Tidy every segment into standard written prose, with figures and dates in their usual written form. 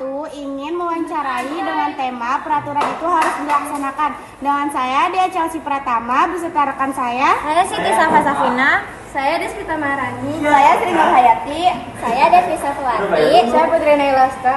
ingin mewawancarai dengan tema peraturan itu harus dilaksanakan. Dengan saya, Dia Chelsea Pratama, beserta rekan saya. Saya Siti Safa Safina. Saya Desvita Maharani. Saya Sri Nur Hayati. Saya Devi Safwati. Saya Putri Nailasta.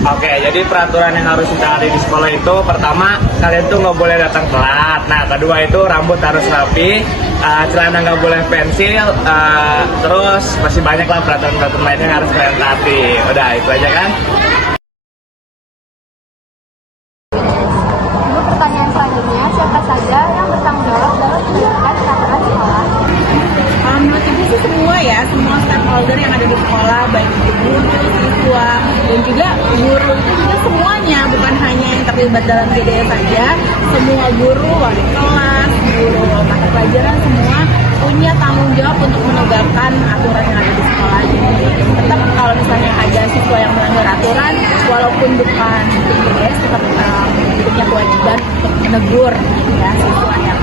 Oke, jadi peraturan yang harus ditaati di sekolah itu pertama, kalian tuh nggak boleh datang telat. Nah, kedua itu rambut harus rapi, celana nggak boleh pensil, terus masih banyak lah peraturan-peraturan lainnya yang harus kalian taati. Udah, itu aja kan? Untuk pertanyaan selanjutnya, siapa saja yang bertanggung jawab dalam menegakkan peraturan sekolah? Menurut Ibu sih semua stakeholder yang ada di sekolah, baik itu guru, siswa, dan juga guru itu juga semuanya, bukan hanya yang terlibat dalam GDS saja, semua guru, wali kelas, guru mata pelajaran, semua punya tanggung jawab untuk menegakkan aturan yang ada di sekolah. Jadi tetap kalau misalnya ada siswa yang melanggar aturan, walaupun bukan GDS, tetap punya kewajiban untuk menegur ya siswa yang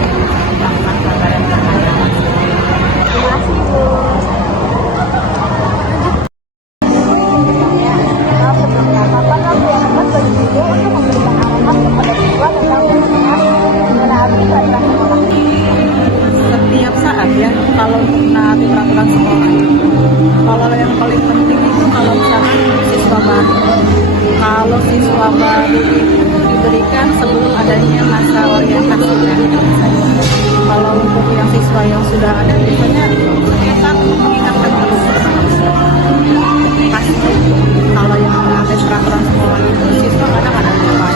melakukan pelanggaran. Terima kasih, Bu. Sebelumnya, apakah Bu yang dapat bagi guru untuk memberikan arahan kepada siswa tentang bagaimana menaati peraturan sekolah? Setiap saat ya, kalau untuk menaati peraturan sekolah, kalau yang paling penting itu kalau misalkan siswa baru itu diberikan sebelum adanya masa orientasi kan. Kalau untuk yang siswa yang sudah ada biasanya tetap mengingatkan terus pasti kalau yang menaati peraturan sekolah itu siswa kadang ada lupa.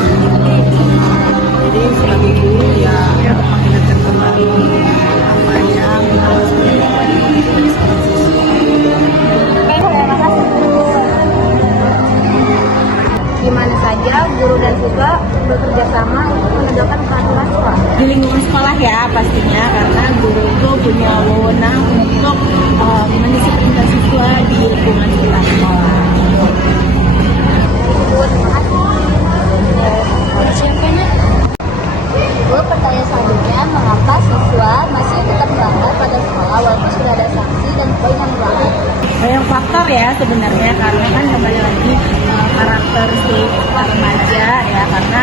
Jadi sebagai guru ya mengingatkan kembali apa yang harus dilakukan dari sekolah. Di mana saja guru dan siswa bekerja sama untuk menegakkan peraturan sekolah? Di lingkungan sekolah ya pastinya, karena guru itu punya wewenang untuk mendisiplinkan siswa di lingkungan sekitar sekolah. Bu, pertanyaan selanjutnya, mengapa siswa masih tetap melanggar pada sekolah walaupun sudah ada sanksi dan poin yang berlaku? Banyak faktor ya sebenarnya, karena kan kembali lagi karakter si remaja ya, karena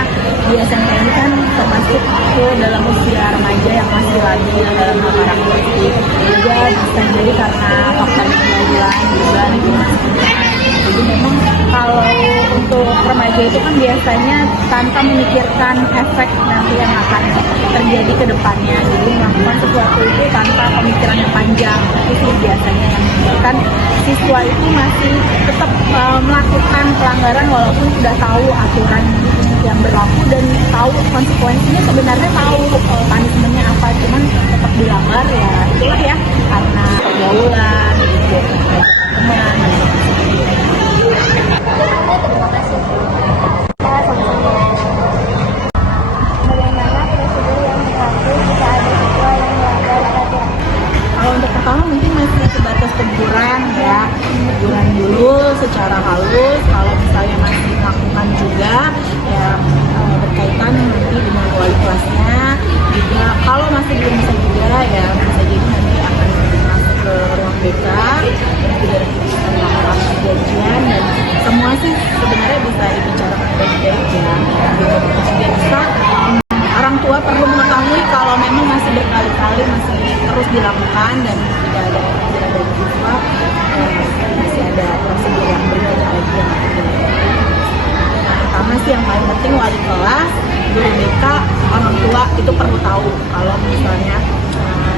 di SMP ini kan termasuk ke dalam usia remaja yang masih labil dalam karakteristik. Juga bisa jadi karena faktor pergaulan juga lingkungan sekitar. Jadi memang kalau untuk remaja itu kan biasanya tanpa memikirkan efek nanti yang akan terjadi ke depannya. Jadi melakukan sesuatu itu tanpa pemikiran yang panjang. Itu biasanya yang menyebabkan siswa itu masih tetap melakukan pelanggaran walaupun sudah tahu aturan yang berlaku dan tahu konsekuensinya, sebenarnya tahu punishment-nya apa, cuman tetap dilanggar ya itulah ya, karena pergaulan gitu, teman. Terima kasih. Bagaimana prosedur yang berlaku jika ada siswa yang melanggar peraturan? Kalau untuk pertama mungkin masih sebatas teguran ya, teguran dulu secara halus. Kalau misalnya masih melakukan juga ya berkaitan nanti dengan wali kelasnya. Juga kalau masih belum bisa juga ya bisa jadi nanti akan masuk ke ruang BK dan tidak melakukan perjanjian, dan semua sih sebenarnya bisa dibicarakan baik-baik ya. Bisa orang tua perlu mengetahui kalau memang masih berkali-kali masih terus dilakukan dan tidak ada dari siswa, masih ada prosedur yang berbeda lagi yang harus dilakukan. Pertama sih yang paling penting wali kelas, guru BK, orang tua itu perlu tahu kalau misalnya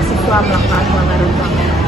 siswa melakukan pelanggaran.